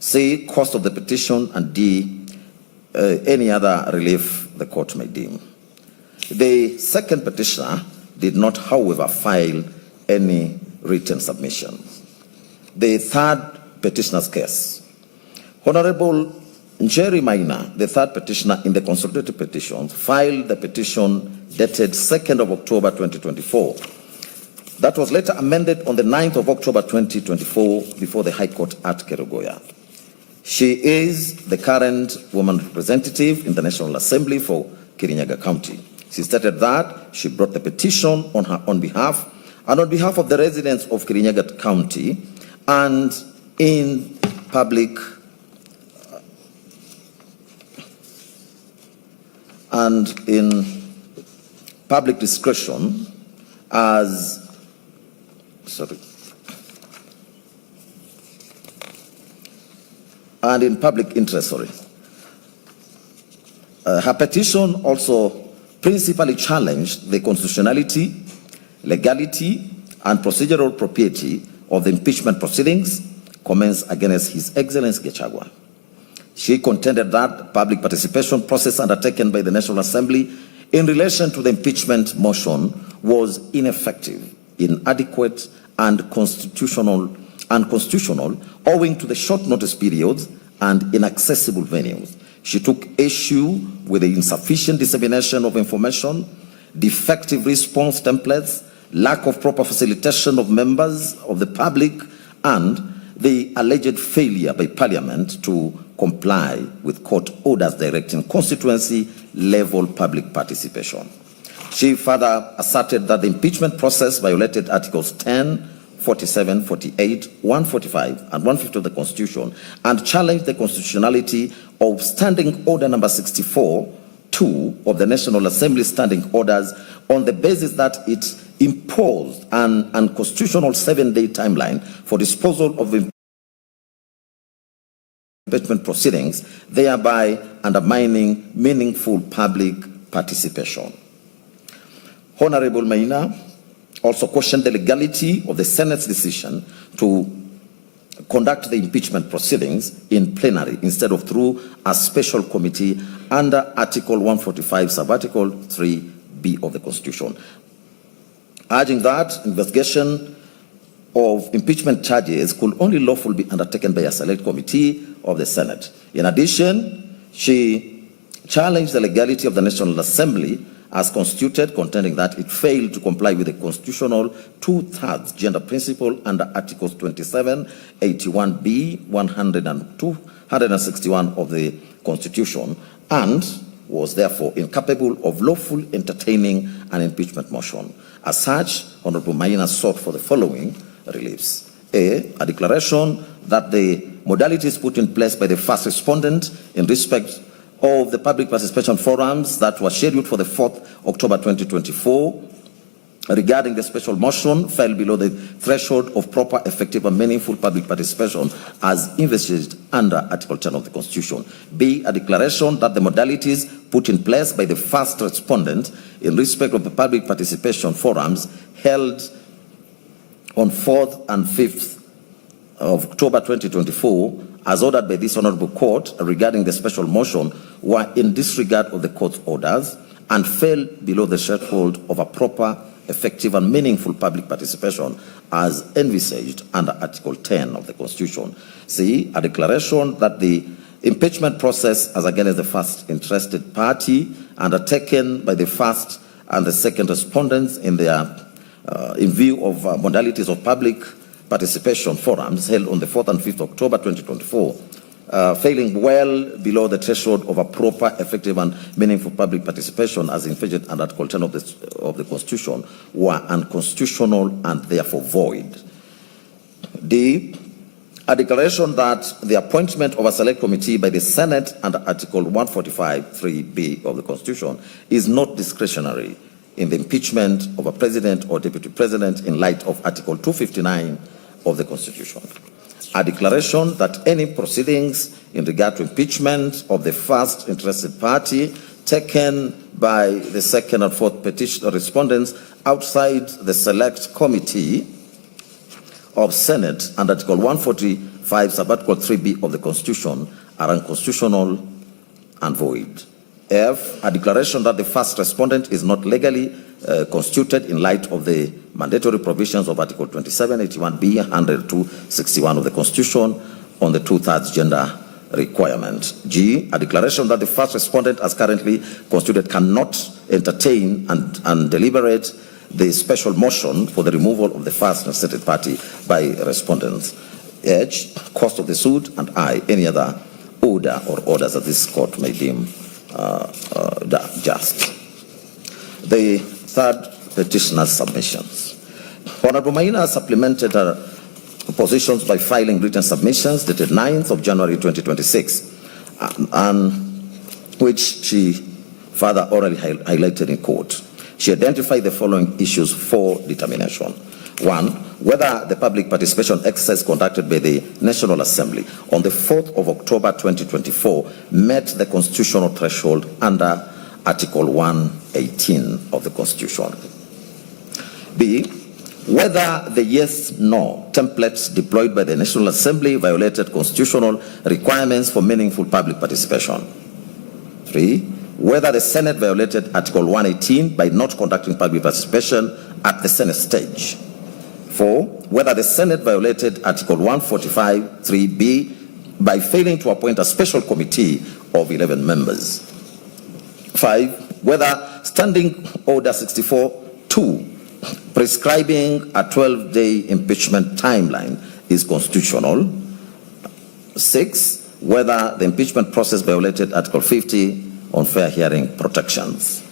C, cost of the petition, and D, any other relief the court may deem. The second petitioner did not, however, file any written submissions. The third petitioner's case. Honorable Njeri Maina, the third petitioner in the consolidated petition, filed the petition dated 2nd of October 2024. That was later amended on the 9th of October 2024 before the High Court at Kerugoya. She is the current woman representative in the National Assembly for Kirinyaga County. She stated that she brought the petition on her own behalf and on behalf of the residents of Kirinyaga County, and in public discretion as and in public interest, her petition also principally challenged the constitutionality, legality, and procedural propriety of the impeachment proceedings commenced against His Excellency Gachagua. She contended that public participation process undertaken by the National Assembly in relation to the impeachment motion was ineffective, inadequate, and unconstitutional owing to the short notice periods and inaccessible venues. She took issue with the insufficient dissemination of information, defective response templates, lack of proper facilitation of members of the public, and the alleged failure by Parliament to comply with court orders directing constituency-level public participation. She further asserted that the impeachment process violated Articles 10, 47, 48, 145, and 150 of the Constitution, and challenged the constitutionality of Standing Order number 64-2 of the National Assembly Standing Orders on the basis that it imposed an unconstitutional 7-day timeline for disposal of impeachment proceedings, thereby undermining meaningful public participation. Honorable Maina also questioned the legality of the Senate's decision to conduct the impeachment proceedings in plenary instead of through a special committee under Article 145, Sub-Article 3B of the Constitution, urging that investigation of impeachment charges could only lawfully be undertaken by a select committee of the Senate. In addition, she challenged the legality of the National Assembly as constituted, contending that it failed to comply with the constitutional 2/3 gender principle under Articles 27, 81B, 102, 161 of the Constitution, and was therefore incapable of lawfully entertaining an impeachment motion. As such, Honorable Maina sought for the following reliefs. A declaration that the modalities put in place by the first respondent in respect of the public participation forums that were scheduled for the 4th October 2024 regarding the special motion fell below the threshold of proper, effective, and meaningful public participation as envisaged under Article 10 of the Constitution. B, a declaration that the modalities put in place by the first respondent in respect of the public participation forums held on 4th and 5th of October 2024 as ordered by this honorable court regarding the special motion were in disregard of the court's orders and fell below the threshold of a proper, effective and meaningful public participation as envisaged under Article 10 of the Constitution. C, a declaration that the impeachment process as against the first interested party undertaken by the first and the second respondents in view of modalities of public participation forums held on the 4th and 5th October 2024, failing well below the threshold of a proper, effective and meaningful public participation as envisaged under Article 10 of the Constitution, were unconstitutional and therefore void. D, a declaration that the appointment of a select committee by the Senate under Article 145(3)(b) of the Constitution is not discretionary in the impeachment of a president or deputy president in light of Article 259 of the Constitution. A declaration that any proceedings in regard to impeachment of the first interested party taken by the second and fourth petition respondents outside the select committee of Senate under Article 145, Sub-Article 3B of the Constitution are unconstitutional and void. F, a declaration that the first respondent is not legally constituted in light of the mandatory provisions of Article 27, 81B, 102(61) of the Constitution on the 2/3 gender requirement. G, a declaration that the first respondent as currently constituted cannot entertain and deliberate the special motion for the removal of the first stated party by respondents. H, cost of the suit, and I, any other order or orders that this court may deem just. The third petitioner's submissions. Honorable Maina supplemented her positions by filing written submissions dated 9th of January 2026, and which she further orally highlighted in court. She identified the following issues for determination. 1, whether the public participation exercise conducted by the National Assembly on the 4th of October 2024 met the constitutional threshold under Article 118 of the Constitution. B, whether the yes-no templates deployed by the National Assembly violated constitutional requirements for meaningful public participation. 3, whether the Senate violated Article 118 by not conducting public participation at the Senate stage. 4, whether the Senate violated Article 145(3)(b) by failing to appoint a special committee of 11 members. 5, whether Standing Order 64(2) prescribing a 12-day impeachment timeline is constitutional. 6, whether the impeachment process violated Article 50 on fair hearing protections.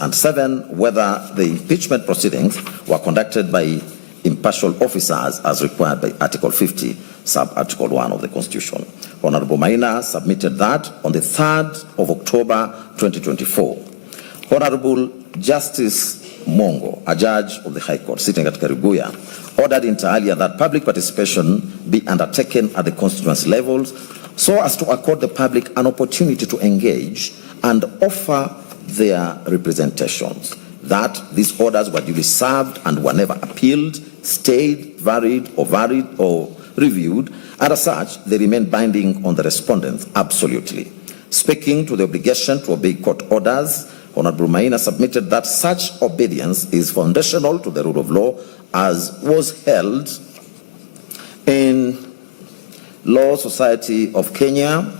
And 7, whether the impeachment proceedings were conducted by impartial officers as required by Article 50, Sub-Article 1 of the Constitution. Honorable Maina submitted that on the 3rd of October 2024. Honorable Justice Mongo, a judge of the High Court sitting at Karibuya, ordered inter alia that public participation be undertaken at the constituency levels so as to accord the public an opportunity to engage and offer their representations. That these orders were duly served and were never appealed, stayed, varied or reviewed, and as such, they remain binding on the respondents, absolutely. Speaking to the obligation to obey court orders, Honorable Maina submitted that such obedience is foundational to the rule of law as was held in Law Society of Kenya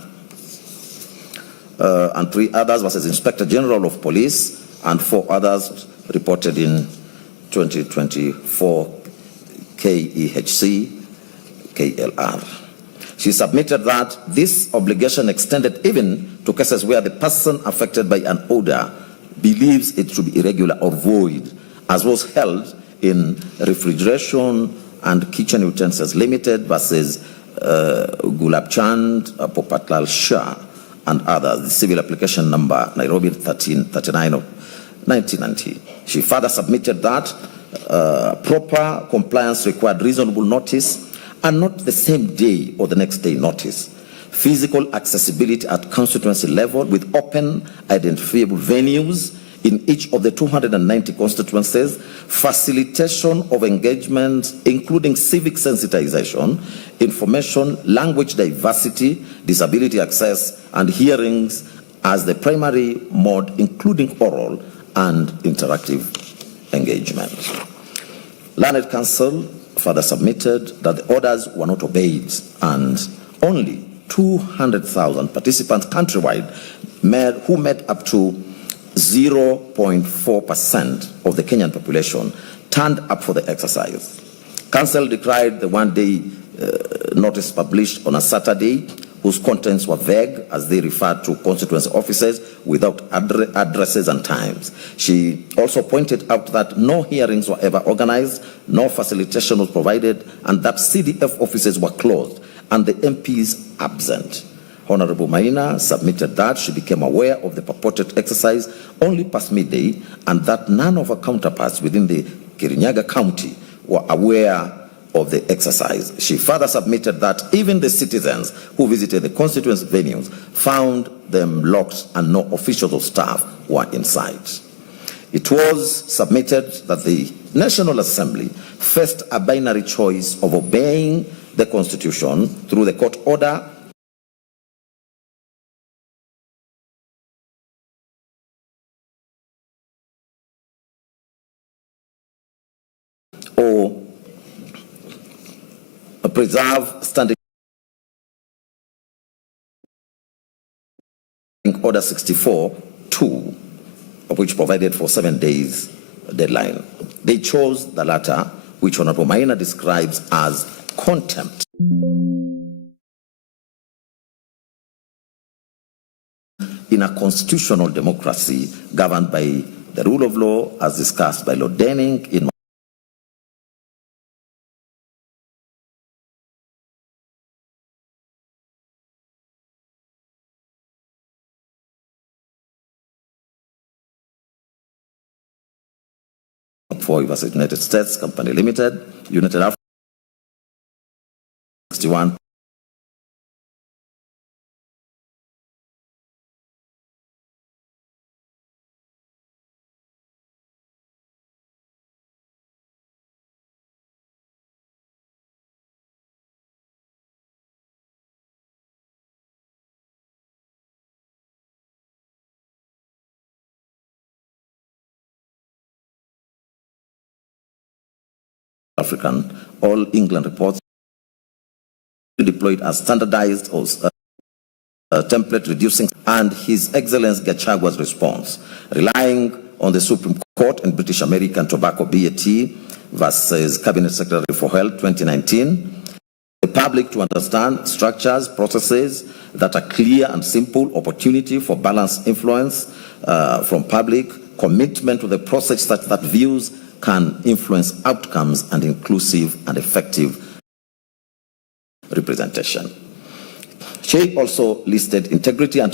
and 3 others versus Inspector General of Police and 4 others reported in 2024 KEHC, KLR. She submitted that this obligation extended even to cases where the person affected by an order believes it to be irregular or void, as was held in Refrigeration and Kitchen Utensils Limited versus Gulab Chand, Popatlal Shah, and others, the civil application number Nairobi 1339 of 1990. She further submitted that proper compliance required reasonable notice and not the same day or the next day notice. Physical accessibility at constituency level with open, identifiable venues in each of the 290 constituencies, facilitation of engagement, including civic sensitization, information, language diversity, disability access, and hearings as the primary mode, including oral and interactive engagement. Learned Council further submitted that the orders were not obeyed and only 200,000 participants countrywide who made up to 0.4% of the Kenyan population turned up for the exercise. Council decried the one-day notice published on a Saturday whose contents were vague as they referred to constituency offices without addresses and times. She also pointed out that no hearings were ever organized, no facilitation was provided, and that CDF offices were closed and the MPs absent. Honorable Maina submitted that she became aware of the purported exercise only past midday and that none of her counterparts within the Kirinyaga County were aware of the exercise. She further submitted that even the citizens who visited the constituency venues found them locked and no officials or staff were in sight. It was submitted that the National Assembly faced a binary choice of obeying the Constitution through the court order or preserve standing order 64-2, which provided for 7 days deadline. They chose the latter, which Honorable Maina describes as contempt. In a constitutional democracy governed by the rule of law as discussed by Lord Denning in for versus United States Company Limited, United Africa 61. African All England reports deployed as standardized or template reducing, and His Excellency Gachagua's response, relying on the Supreme Court and British American Tobacco BAT versus Cabinet Secretary for Health 2019, the public to understand structures, processes that are clear and simple, opportunity for balanced influence from public, commitment to the process such that views can influence outcomes and inclusive and effective representation. She also listed integrity and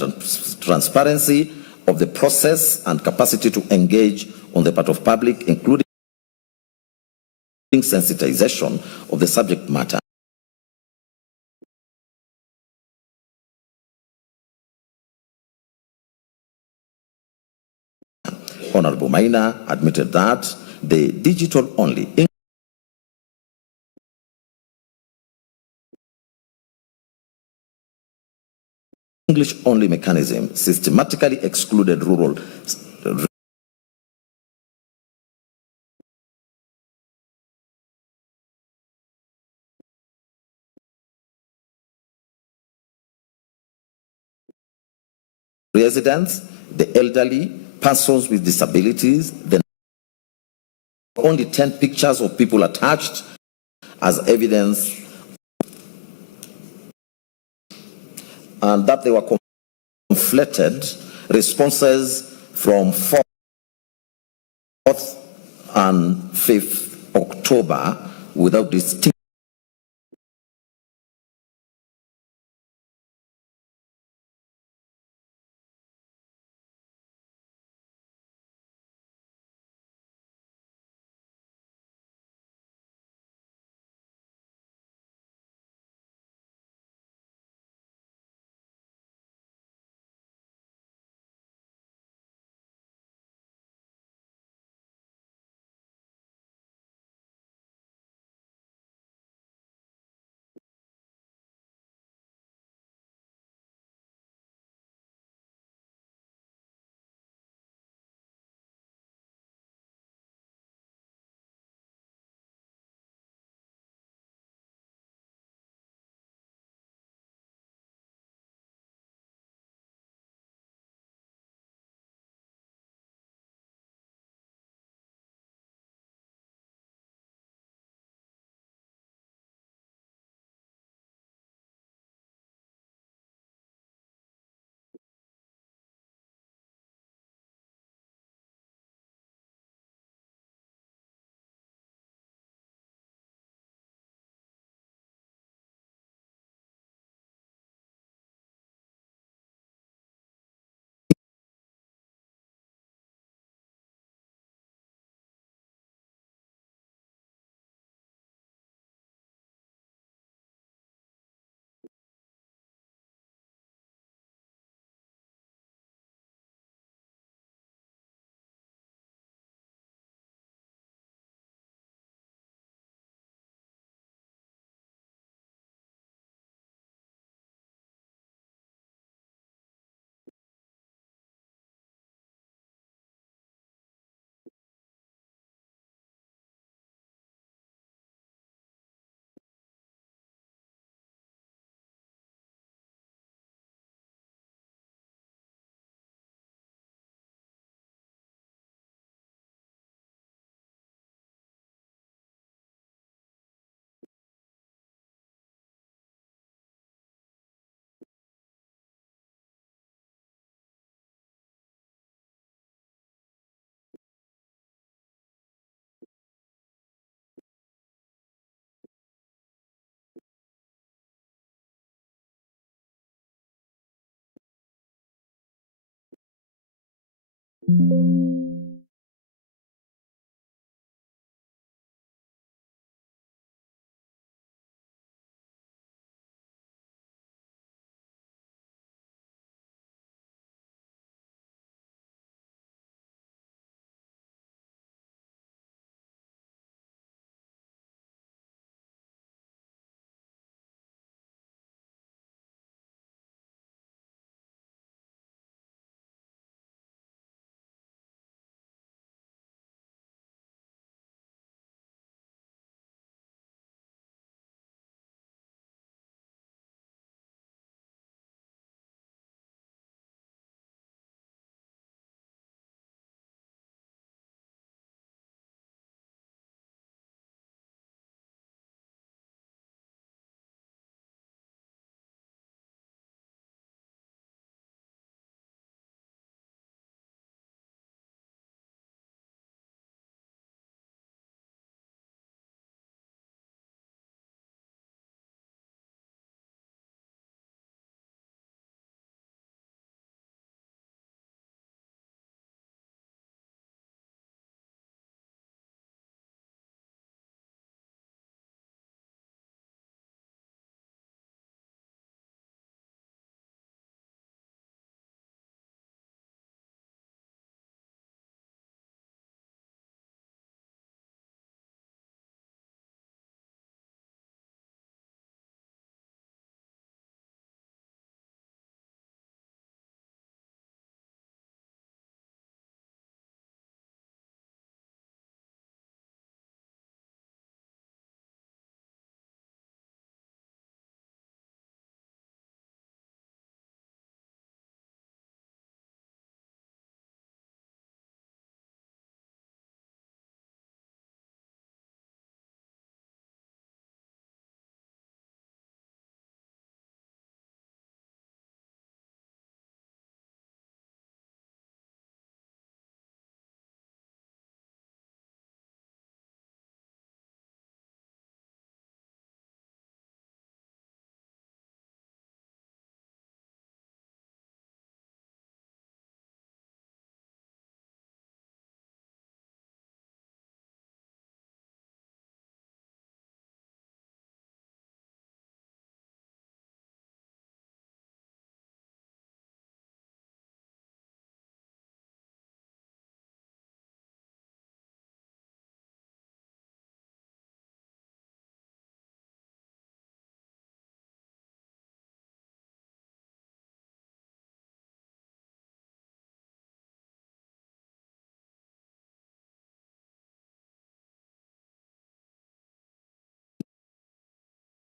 transparency of the process and capacity to engage on the part of public, including sensitization of the subject matter. Honorable Maina admitted that the digital-only English-only mechanism systematically excluded rural residents, the elderly, persons with disabilities. The only 10 pictures of people attached as evidence, and that they were conflated responses from 4th and 5th October without distinction. you.